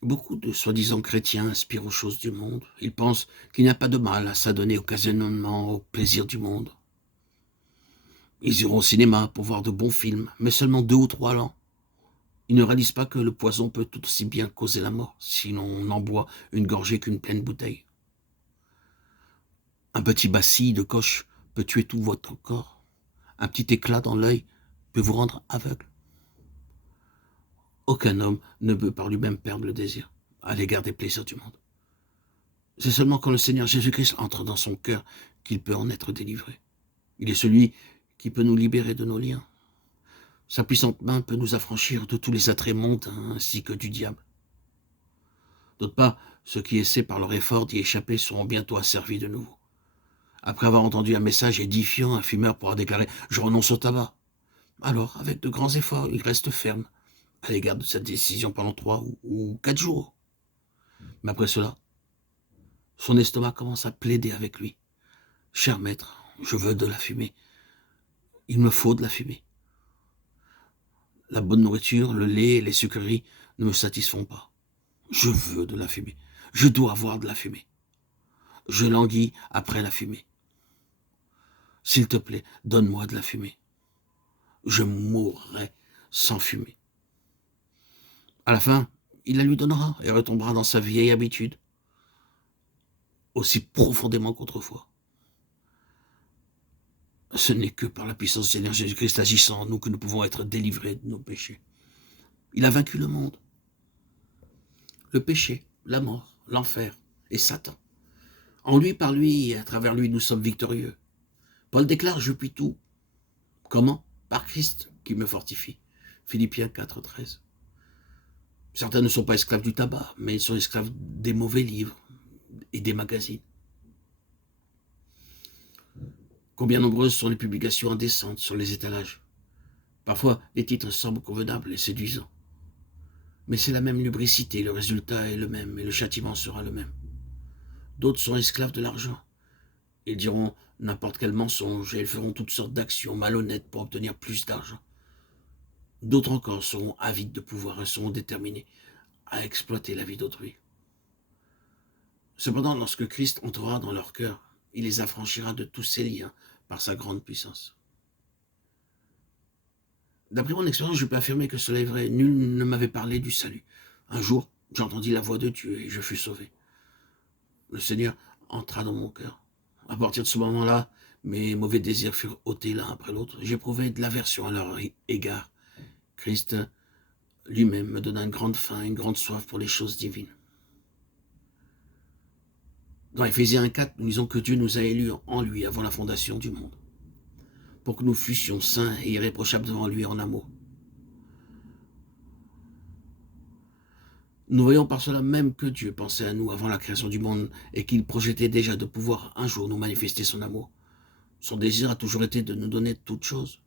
Beaucoup de soi-disant chrétiens aspirent aux choses du monde. Ils pensent qu'il n'y a pas de mal à s'adonner occasionnellement au plaisir du monde. Ils iront au cinéma pour voir de bons films, mais seulement 2 ou 3 ans. Ils ne réalisent pas que le poison peut tout aussi bien causer la mort si l'on n'en boit une gorgée qu'une pleine bouteille. Un petit bacille de coche peut tuer tout votre corps. Un petit éclat dans l'œil peut vous rendre aveugle. Aucun homme ne peut par lui-même perdre le désir à l'égard des plaisirs du monde. C'est seulement quand le Seigneur Jésus-Christ entre dans son cœur qu'il peut en être délivré. Il est celui qui peut nous libérer de nos liens. Sa puissante main peut nous affranchir de tous les attraits mondains ainsi que du diable. D'autre part, ceux qui essaient par leur effort d'y échapper seront bientôt asservis de nouveau. Après avoir entendu un message édifiant, un fumeur pourra déclarer « Je renonce au tabac ». Alors, avec de grands efforts, il reste ferme à l'égard de cette décision pendant 3 ou 4 jours. Mais après cela, son estomac commence à plaider avec lui. « Cher maître, je veux de la fumée. Il me faut de la fumée. La bonne nourriture, le lait et les sucreries ne me satisfont pas. Je veux de la fumée. Je dois avoir de la fumée. Je languis après la fumée. S'il te plaît, donne-moi de la fumée. Je mourrai sans fumée. » À la fin, il la lui donnera et retombera dans sa vieille habitude, aussi profondément qu'autrefois. Ce n'est que par la puissance du Seigneur Jésus-Christ agissant en nous que nous pouvons être délivrés de nos péchés. Il a vaincu le monde, le péché, la mort, l'enfer et Satan. En lui, par lui et à travers lui, nous sommes victorieux. Paul déclare « Je puis tout ». Comment ? Par Christ qui me fortifie. Philippiens 4,13. Certains ne sont pas esclaves du tabac, mais ils sont esclaves des mauvais livres et des magazines. Combien nombreuses sont les publications indécentes sur les étalages. Parfois, les titres semblent convenables et séduisants. Mais c'est la même lubricité, le résultat est le même et le châtiment sera le même. D'autres sont esclaves de l'argent. Ils diront n'importe quel mensonge et ils feront toutes sortes d'actions malhonnêtes pour obtenir plus d'argent. D'autres encore seront avides de pouvoir et seront déterminés à exploiter la vie d'autrui. Cependant, lorsque Christ entrera dans leur cœur, il les affranchira de tous ces liens par sa grande puissance. D'après mon expérience, je peux affirmer que cela est vrai. Nul ne m'avait parlé du salut. Un jour, j'entendis la voix de Dieu et je fus sauvé. Le Seigneur entra dans mon cœur. À partir de ce moment-là, mes mauvais désirs furent ôtés l'un après l'autre. J'éprouvais de l'aversion à leur égard. Christ lui-même me donna une grande faim, une grande soif pour les choses divines. Dans Éphésiens 1,4, nous lisons que Dieu nous a élus en lui avant la fondation du monde, pour que nous fussions saints et irréprochables devant lui en amour. Nous voyons par cela même que Dieu pensait à nous avant la création du monde et qu'il projetait déjà de pouvoir un jour nous manifester son amour. Son désir a toujours été de nous donner toutes choses.